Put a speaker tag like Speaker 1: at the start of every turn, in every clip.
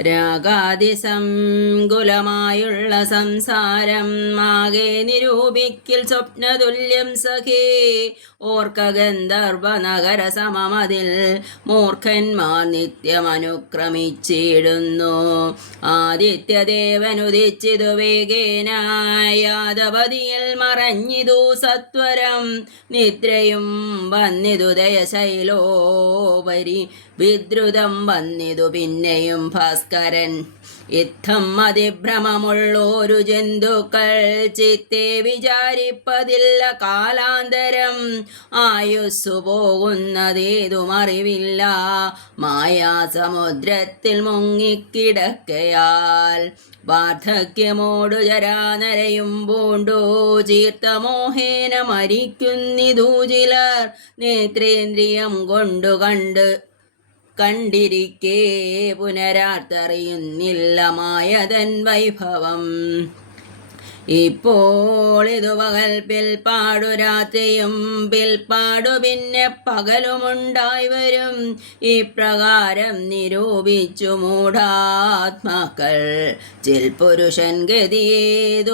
Speaker 1: രാഗാതിസംകുലമായുള്ള സംസാരം ആകെ നിരൂപിക്കിൽ സ്വപ്നതുല്യം സഖേ. ഓർക്ക ഗന്ധർവ നഗര സമമതിൽ മൂർഖന്മാർ നിത്യമനുക്രമിച്ചിടുന്നു. ആദിത്യദേവനുദിച്ചിതു വേഗേന മറഞ്ഞിതു സത്വരം. നിദ്രയും വന്നിതു ദയശൈലോപരി. വിദ്രുതം വന്നിതു പിന്നെയും ഭാസ്കരൻ. ഇത്തം അതിഭ്രമമുള്ളോരു ജന്തുക്കൾ ചിത്തെ വിചാരിപ്പതില്ല കാലാന്തരം. ആയുസ്സു പോകുന്നതേതുമറിവില്ല മായാസമുദ്രത്തിൽ മുങ്ങിക്കിടക്കയാൽ വാർദ്ധക്യമോടു ജരാനരയും പൂണ്ടോ. ചീർത്തമോഹേന മരിക്കുന്നിതൂ ചിലർ. നേത്രേന്ദ്രിയം കൊണ്ടു കണ്ട് കണ്ടിരിക്കേ പുനരാർത്തറിയുന്നില്ല മായതൻ വൈഭവം. ഇപ്പോൾ ഇതു പകൽ പിൽപ്പാടു രാത്രിയും പിൽപ്പാടു പിന്നെ പകലുമുണ്ടായി വരും. ഇപ്രകാരം നിരൂപിച്ചു മൂഢാത്മാക്കൾ ചിൽ പുരുഷൻ ഗതിയേതുമറിയാതെ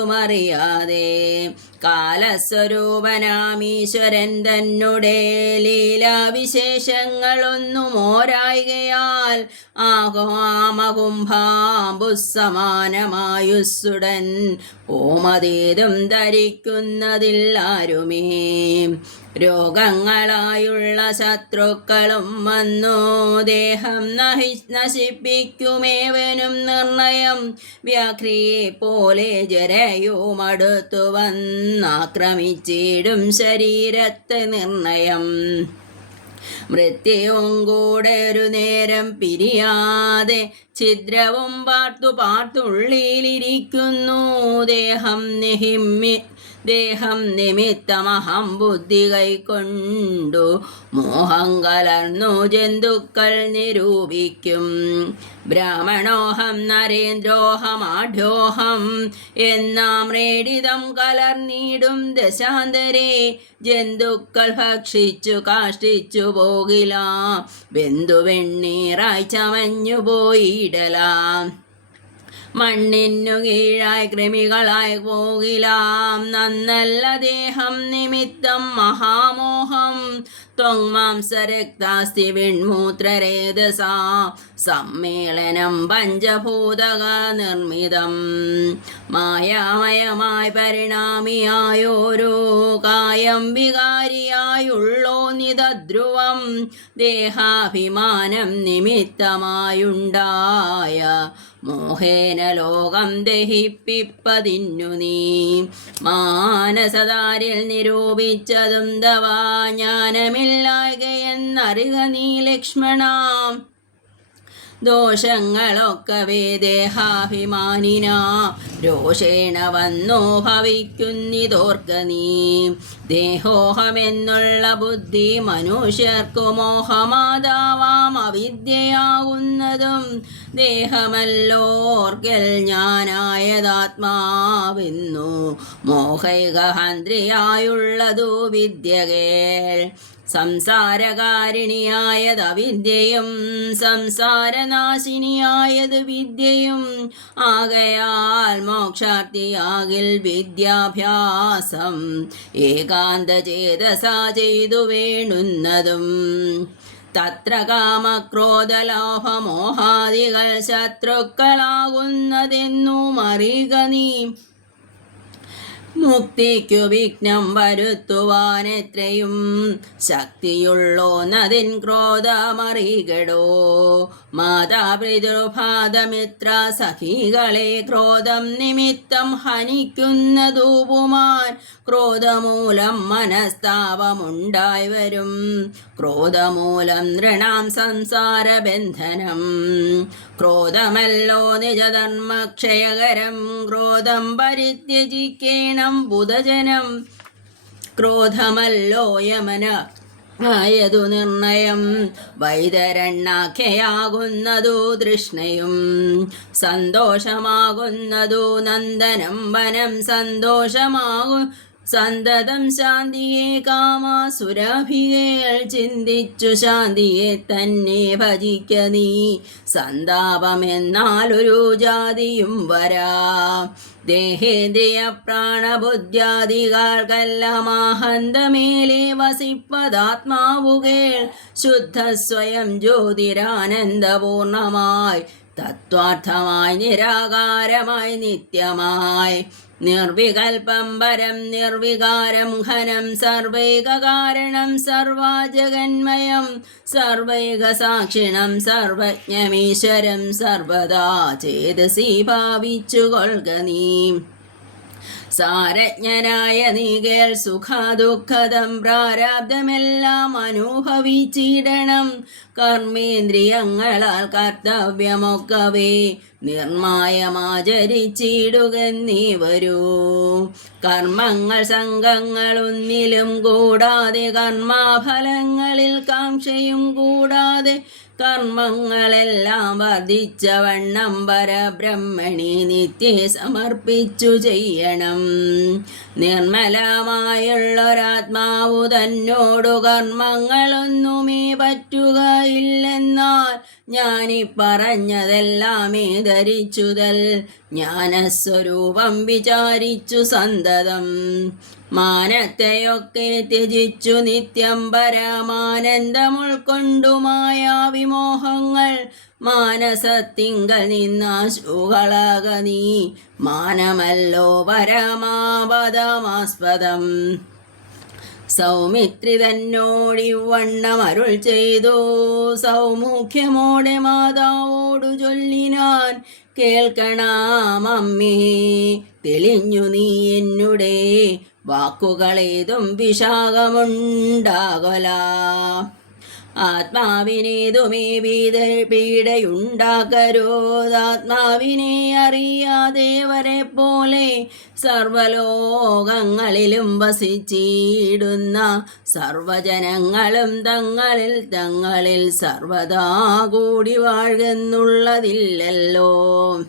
Speaker 1: കാലസ്വരൂപനാമീശ്വരൻ തന്നെ ലീലാവിശേഷങ്ങളൊന്നും ഓരായികയാൽ ആകുമാമകുംഭാമ്പുസമാനമായുസ്സുടൻ ഓമതേതും ധരിക്കുന്നതില്ലാരുമേ രോഗങ്ങളായുള്ള ശത്രുക്കളും വന്നു. ദേഹം നഹി നശിപ്പിക്കുമേവനും നിർണയം. വ്യാഘ്രിയെ പോലെ ജരയും വന്നാക്രമിച്ചിടും ശരീരത്തെ നിർണയം. മൃത്യവും കൂടെ ഒരു നേരം പിരിയാതെ ഛിദ്രവും പാർത്തു പാർത്തുള്ളിലിരിക്കുന്നു. ദേഹം നിഹിമ്മി ദേഹം നിമിത്തമഹം ബുദ്ധി കൈക്കൊണ്ടു മോഹം കലർന്നു ജന്തുക്കൾ നിരൂപിക്കും. ബ്രാഹ്മണോഹം നരേന്ദ്രോഹമാഢ്യോഹം എന്നാം റേഡിതം കലർന്നിടും ദശാന്തരെ. ജന്തുക്കൾ ഭക്ഷിച്ചു കാഷ്ടിച്ചു പോകിലാം. ബന്ധു വെണ്ണീറായി ചമഞ്ഞു പോയിടലാം മണ്ണിനു കീഴായി കൃമികളായി പോകിലാം. നന്നല്ല ദേഹം നിമിത്തം മഹാമോഹം. ത്വങ്മാംസരക്താസ്തി വിൺമൂത്രരേതസ. സമ്മേളനം പഞ്ചഭൂതക നിർമ്മിതം. മായാമയമായി പരിണാമിയായോരോ കായം വികാരിയായുള്ളോ നിതധ്രുവം. ദേഹാഭിമാനം നിമിത്തമായുണ്ടായ മോഹേന ലോകം ദഹിപ്പിപ്പതിന്നു നീ. മാനസദാരിൽ നിരൂപിച്ചതും ദവാ ജ്ഞാനമില്ലായകയെന്നറിക നീ ലക്ഷ്മണാം. ദോഷങ്ങളൊക്കവേ ദേഹാഭിമാനിന രോഷേണ വന്നു ഭവിക്കുന്നിതോർക്ക നീ. ദേഹോഹമെന്നുള്ള ബുദ്ധി മനുഷ്യർക്കു മോഹമാതാവാം അവിദ്യയാകുന്നതും ദേഹമല്ലോർക്കൽ ഞാനായതാത്മാവെന്നു. മോഹൈകഹന്ത്രിയായുള്ളതു വിദ്യകേൾ. സംസാരകാരിണിയായത് അവിദ്യയും സംസാരനാശിനിയായത് വിദ്യയും ആകയാൽ മോക്ഷാർത്ഥിയാകിൽ വിദ്യാഭ്യാസം ഏകാന്ത ചേതസാ ചെയ്തു വേണുന്നതും തത്ര കാമക്രോധലോഭമോഹാദികൾ ശത്രുക്കളാകുന്നതെന്നു അറിയുക നീ. മുക്തിക്കു വിഘ്നം വരുത്തുവാൻ എത്രയും ശക്തിയുള്ളോന്നതിൻ ക്രോധമറികടോ. മാതാപിതൃഭാതമിത്ര സഖികളെ ക്രോധം നിമിത്തം ഹനിക്കുന്നതൂപുമാൻ ക്രോധമൂലം മനസ്താപമുണ്ടായി വരും. ക്രോധമൂലം നൃണാം സംസാരബന്ധനം. ക്രോധമല്ലോ നിജധർമ്മക്ഷയകരം. ക്രോധം പരിത്യജിക്കേണം ബുധജനം. ക്രോധമല്ലോ യമന ആയതു നിർണയം. വൈതരണ്ണാഖയാകുന്നതു തൃഷ്ണയും. സന്തോഷമാകുന്നതു നന്ദനം. വനം സന്തോഷമാകു സന്തതം. ശാന്തിയെ കാമാസുരഭികേൾ ചിന്തിച്ചു. ശാന്തിയെ തന്നെ ഭജിക്ക നീ. സന്താപമെന്നാലൊരു ജാതിയും വരാ. ദേഹേന്ദ്രിയ പ്രാണബുദ്ധ്യാദികൾക്കെല്ലാമാഹന്തമേലെ വസിപ്പതാത്മാവുകേൾ ശുദ്ധ സ്വയം ജ്യോതിരാനന്ദപൂർണമായി തത്വാർത്ഥമായി നിരാകാരമായി നിത്യമായി. നിർവികൽപം പരം നിർവികാരം ഹനം സർവൈക കാരണം സർവാജഗന്മയം സർവൈക സാക്ഷിണം സർവജ്ഞമീശ്വരം സർവദാ ചേതസി ഭാവിച്ചു കൊൾക നീ. സാരജ്ഞനായ നീകേൽ സുഖദുഃഖദം പ്രാരാബ്ദമെല്ലാം അനുഭവിച്ചിടണം. കർമ്മേന്ദ്രിയങ്ങളാൽ കർത്തവ്യമൊക്കവേ നിർമായമാചരിച്ചിടുക നീ വരൂ. കർമ്മങ്ങൾ സംഘങ്ങളൊന്നിലും കൂടാതെ കർമാഫലങ്ങളിൽ കാംക്ഷയും കൂടാതെ കർമ്മങ്ങളെല്ലാം വധിച്ച വണ്ണം പരബ്രഹ്മണി നിത്യെ സമർപ്പിച്ചു ചെയ്യണം. നിർമ്മലമായുള്ളൊരാത്മാവു തന്നോടു കർമ്മങ്ങളൊന്നുമേ പറ്റുകയില്ലെന്നാൽ ഞാനീ പറഞ്ഞതെല്ലാമേ ധരിച്ചുതൽ ജ്ഞാനസ്വരൂപം വിചാരിച്ചു സന്തതം. മാനത്തെയൊക്കെ ത്യജിച്ചു നിത്യം പരമാനന്ദമുൾക്കൊണ്ടുമായ വിമോഹങ്ങൾ മാനസത്തിങ്കൽ നിന്നാശുകളക നീ. മാനമല്ലോ പരമാപദമാസ്പദം സൗമിത്രി തന്നോടിവണ്ണം അരുൾ ചെയ്തു. സൗമുഖ്യമോടെ മാതാവോടു ചൊല്ലിനാൻ കേൾക്കണമമ്മേ തെളിഞ്ഞു നീ എന്നുടെ. വാക്കുകളേതും വിശാഖമുണ്ടാകല. ആത്മാവിനേതുമേ പീത പീഡയുണ്ടാക്കരോതാത്മാവിനെ അറിയാതേവരെ പോലെ സർവലോകങ്ങളിലും വസിച്ചിടുന്ന സർവജനങ്ങളും തങ്ങളിൽ തങ്ങളിൽ സർവദാ കൂടി വാഴുന്നുള്ളതില്ലല്ലോ.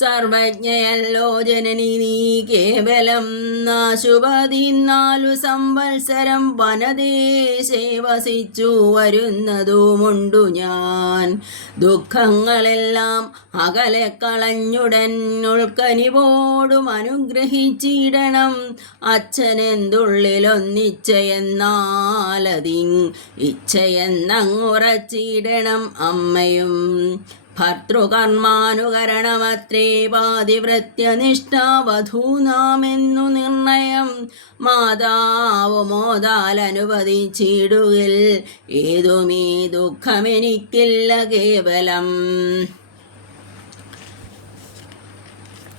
Speaker 1: സർവജ്ഞയല്ലോ ജനനി നീ കേവലം നാശുപതി നാലു സംവത്സരം വനദേശേ വസിച്ചു വരുന്നതുമുണ്ടു ഞാൻ. ദുഃഖങ്ങളെല്ലാം അകലെ കളഞ്ഞുടൻ ഉൾക്കനിവോടും അനുഗ്രഹിച്ചിടണം. അച്ഛനെന്തുള്ളിലൊന്നിച്ചയെന്നാലതി ഇച്ഛയെന്നങ്ങുറച്ചിടണം അമ്മയും. ഭർത്തൃകർമാനുകരണമത്രേ പാതിവൃത്യനിഷ്ഠാവധൂനാമെന്നു നിർണയം മാതാവ് മോദാലനുവദിച്ചിടുകിൽ ഏതുമീ ദുഃഖമെനിക്കില്ല കേവലം.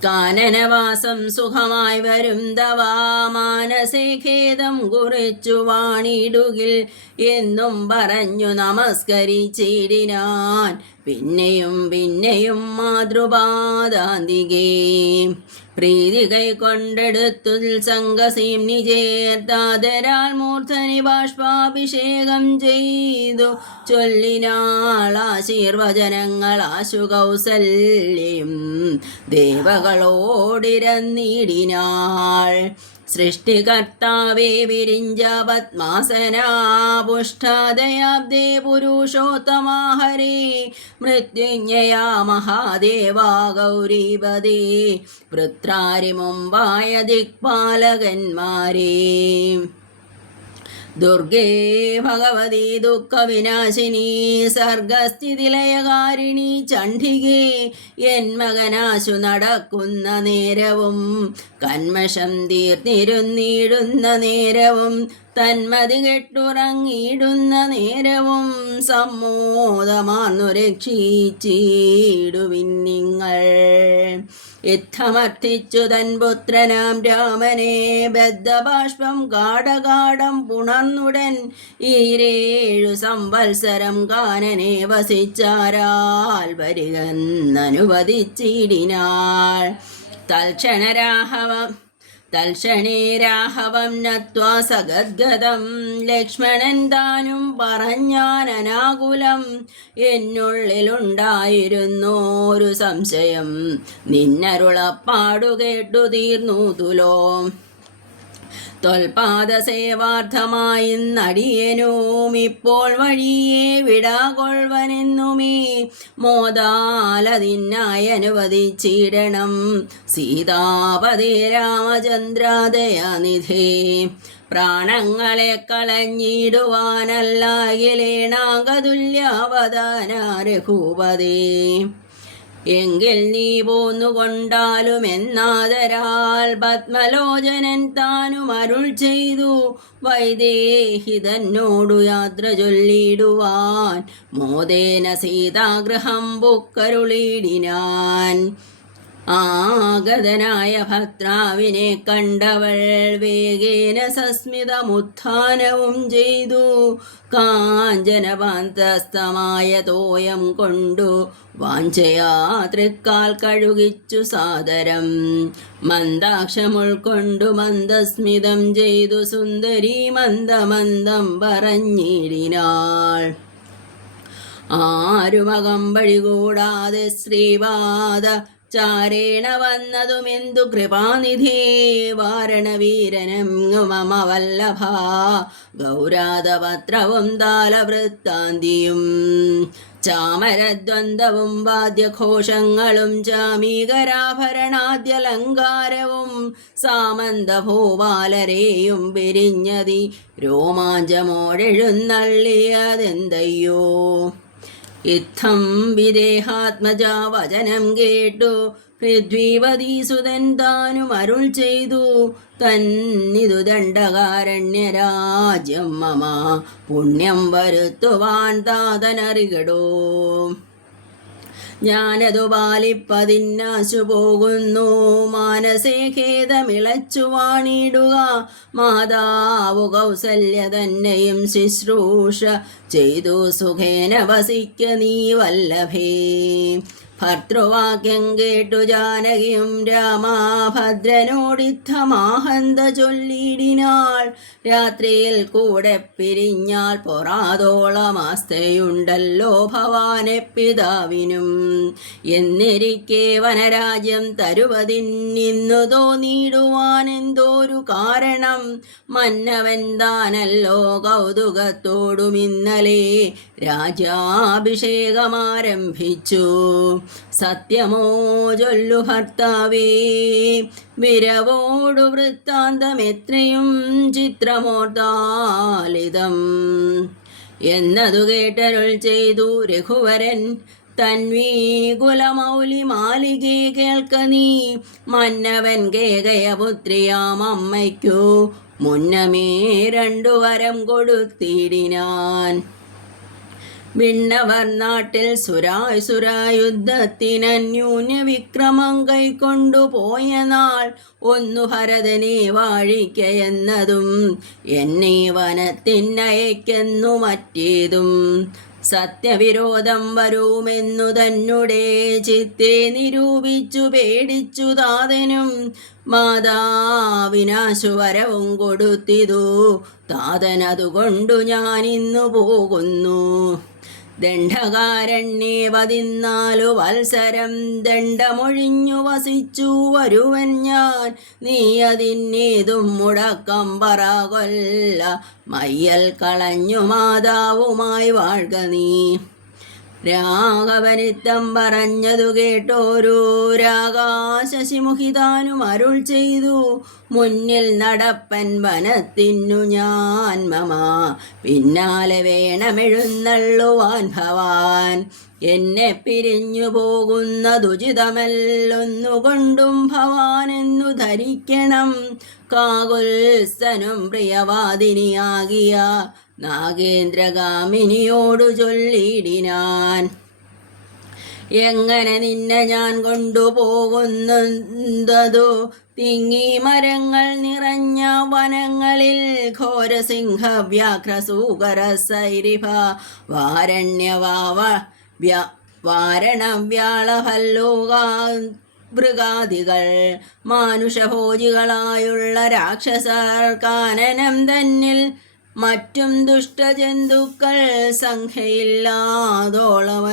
Speaker 1: കാനനവാസം സുഖമായി വരും ദവാ മാനസേ ഖേദം കുറിച്ചു വാണിടുകിൽ എന്നും പറഞ്ഞു നമസ്കരിച്ചിടിനാൻ. പിന്നെയും പിന്നെയും മാതൃപാദാന്തികേ. പ്രീതി കൈക്കൊണ്ടെടുത്തു സംഘസീം നിജേർത്താതരാൽ മൂർധനി ബാഷ്പാഭിഷേകം ചെയ്തു. ചൊല്ലിനാൾ ആശീർവചനങ്ങൾ ആശു കൗസല്യം ദേവകളോടിരന്നിടിനാൾ. സൃഷ്ടികർത്താവേ വിരിഞ്ച പത്മാസനാപുഷ്ടാദയാബ്ദേ പുരുഷോത്തമാഹരേ മൃത്യുഞ്ജയാ മഹാദേവാ ഗൗരീപദേ വൃത്രാരി മുമ്പായ ദിക്പാലകന്മാരേ. ദുർഗേ ഭഗവതി ദുഃഖവിനാശിനി സർഗസ്ഥിതിലയകാരിണി ചണ്ഡികേ എൻ മകനാശു നടക്കുന്ന നേരവും കന്മഷം തീർന്നിരുന്നിടുന്ന നേരവും തന്മതി കെട്ടുറങ്ങിയിടുന്ന നേരവും സമ്മോദമാർന്നു രക്ഷിച്ചിടുവിൻ നിങ്ങൾ. യുദ്ധമർത്ഥിച്ചു തൻ പുത്രനാം രാമനെ ബദ്ധബാഷ്പം ഗാഠഗാഠം പുണർന്നുടൻ ഈരേഴു സംവത്സരം കാനനെ വസിച്ചാരാൽ വരികന്നനുവദിച്ചിടിനാൾ. തൽക്ഷണരാഹവം തൽക്ഷണേ രാഹവം നത്വാ സഗദ്ഗതം. ലക്ഷ്മണൻ താനും പറഞ്ഞാൻ അനാകുലം. എന്നുള്ളിലുണ്ടായിരുന്നു ഒരു സംശയം. നിന്നരുളപ്പാടു കേട്ടു തീർന്നു തുലോ. തൊൽപാദസേവാർത്ഥമായി നടിയനും ഇപ്പോൾ വഴിയെ വിടാകൊൾവനെന്നുമേ മോദാലതിനായി അനുവദിച്ചിടണം സീതാപതി രാമചന്ദ്രാദയാനിധേ പ്രാണങ്ങളെ കളഞ്ഞിടുവാനല്ലാകിലേണാകതുല്യാവതാന രഘൂപതേ എങ്കിൽ നീ പോന്നുകൊണ്ടാലും എന്നാദരാൽ പത്മലോചനൻ താനും അരുൾ ചെയ്തു. വൈദേഹിതന്നോടു യാത്ര ചൊല്ലിടുവാൻ മോദേന സീതാഗ്രഹം ബുക്കരുളിടിനാൻ ആഗതനായ ഭർത്താവിനെ കണ്ടവൾ വേഗേന സസ്മിതമുത്ഥാനവും ചെയ്തു. കാഞ്ചനപാന്തസ്തമായ തോയം കൊണ്ടു വാഞ്ചയാ തൃക്കാൽ കഴുകിച്ചു സാദരം. മന്ദാക്ഷമുൾക്കൊണ്ടു മന്ദസ്മിതം ചെയ്തു സുന്ദരി മന്ദമന്ദം പറഞ്ഞിടിനാൾ. ആരുമകം കൂടാതെ ശ്രീപാദ ചാരേണ വന്നതുമെന്തു കൃപാനിധി? വാരണവീരനും മമവല്ലഭ ഗൗരാതപത്രവും താലവൃത്താന്തിയും. ചാമരദ്വന്ദവും വാദ്യഘോഷങ്ങളും ചാമീകരാഭരണാദ്യലങ്കാരവും സാമന്തഭൂപാലരെയും പിരിഞ്ഞതി രോമാഞ്ചമോടെഴുന്നള്ളിയതെന്തയ്യോ? ഇത്തം വിദേഹാത്മജാ വചനം കേട്ടു. പൃഥ്വീപതീസുതൻ താനും അരുൾ ചെയ്തു. തന്നിതു ദണ്ഡകാരണ്യരാജ്യം മമ. പുണ്യം വരുത്തുവാൻ താതനറികടോ. ഞാനതു പാലിപ്പതിന്നാശു പോകുന്നു. മാനസേ ഖേദമിളച്ചു വാണിടുക. മാതാവു കൗസല്യ തന്നെയും ശുശ്രൂഷ ചെയ്തു. സുഖേന വസിക്ക നീ വല്ലഭേ. ഭർത്തൃവാക്യം കേട്ടു ജാനകിയും രാമാഭദ്രനോടിത്തമാഹന്ത ചൊല്ലിടിനാൾ. രാത്രിയിൽ കൂടെ പിരിഞ്ഞാൽ പൊറാതോളമാസ്തയുണ്ടല്ലോ ഭവാനെ പിതാവിനും. എന്നിരിക്കെ വനരാജ്യം തരുവതിന്നു തോന്നിയിടുവാൻ എന്തോരു കാരണം. മന്നവൻ താനല്ലോ കൗതുകത്തോടും ഇന്നലെ രാജാഭിഷേകമാരംഭിച്ചു സത്യമോ ചൊല്ലു ഭർത്താവേ വിരവോടു വൃത്താന്തം എത്രയും ചിത്രമോർത്താലിതം. എന്നതു കേട്ടരുൾ ചെയ്തു രഘുവരൻ തന്വീ കുലമൗലി മാലികേ കേൾക്ക നീ മന്നവൻ കേകയപുത്രിയാം അമ്മയ്ക്കു മുന്നമേ രണ്ടു വരം കൊടുത്തിടിനാൻ. വിണ്ണവർ നാട്ടിൽ സുരായ് സുരായുദ്ധത്തിനന്യൂന്യ വിക്രമം കൈക്കൊണ്ടുപോയ നാൾ ഒന്നു ഭരതനെ വാഴിക്കയെന്നതും എന്നെ വനത്തിനയക്കെന്നു മറ്റേതും. സത്യവിരോധം വരുമെന്നു തന്നെ ചിത്തെ നിരൂപിച്ചു പേടിച്ചു താതനും മാതാവിനാശു വരവും കൊടുത്തിതു. താതനതുകൊണ്ടു ഞാനിന്നു പോകുന്നു. ദണ്ഡകാരണ്യേ പതിനാലു വത്സരം ദണ്ഡമൊഴിഞ്ഞു വസിച്ചു വരുവൻ ഞാൻ. നീ അതിന്നേതും മുടക്കം പറ കൊല്ല. മയ്യൽ കളഞ്ഞു മാതാവുമായി വാഴ്ക നീ. രാഘവനിത്തം പറഞ്ഞതു കേട്ടോരോ രാകാശശിമുഖിതാനും അരുൾ ചെയ്തു. മുന്നിൽ നടപ്പൻ വനത്തിന്നു ഞാൻ പിന്നാലെ വേണമെഴുന്നള്ളുവാൻ ഭവാൻ. എന്നെ പിരിഞ്ഞു പോകുന്നതുചിതമല്ലൊന്നുകൊണ്ടും ഭവാനെന്നു ധരിക്കണം. കാകുൽസനും പ്രിയവാദിനിയാകിയ നാഗേന്ദ്രഗാമിനിയോടു ചൊല്ലിടിനാൻ. എങ്ങനെ നിന്നെ ഞാൻ കൊണ്ടുപോകുന്നതു? തിങ്ങി മരങ്ങൾ നിറഞ്ഞ വനങ്ങളിൽ ഘോരസിംഹ വ്യാഘ്രസൂകര സൈരിഭ വാരണ്യവാവ വ്യ മൃഗാദികൾ മാനുഷഭോജികളായുള്ള രാക്ഷസർ കാനനം തന്നിൽ മറ്റും ദുഷ്ടജന്തുക്കൾ സംഖ്യയില്ലാതോളം